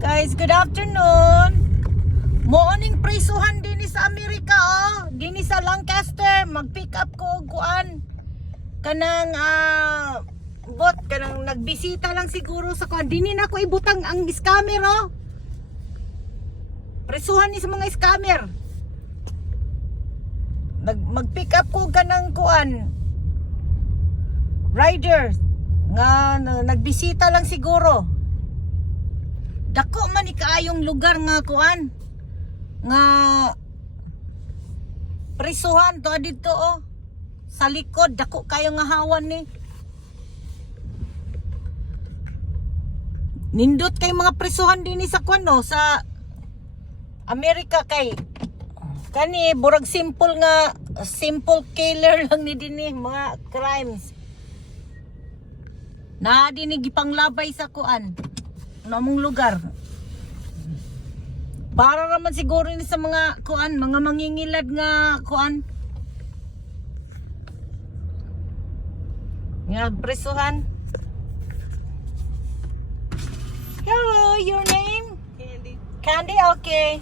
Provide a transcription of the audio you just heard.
Guys, good afternoon. Morning prisuhan din sa Amerika din sa Lancaster. Mag-pick up ko og kuan. Kanang bot kanang nagbisita lang siguro sa kuan. Dini na ko ibutang ang scammer Prisuhan ni sa mga scammer. Mag-pick up ko kanang kuan. Rider nga nagbisita lang siguro. Dako man ikaayong lugar nga kuan nga prisuhan to dito sa likod dako kayo nga hawan ni nindot kay mga prisuhan din sa kuan sa Amerika kay kani burag simple killer lang ni dinhi mga crimes na dinhi gipanglabay sa kuan namong lugar. Para naman siguro ni sa mga kuan, mga mangingilad nga kuan. Nga presuhan. Hello, your name? Candy. Candy, okay.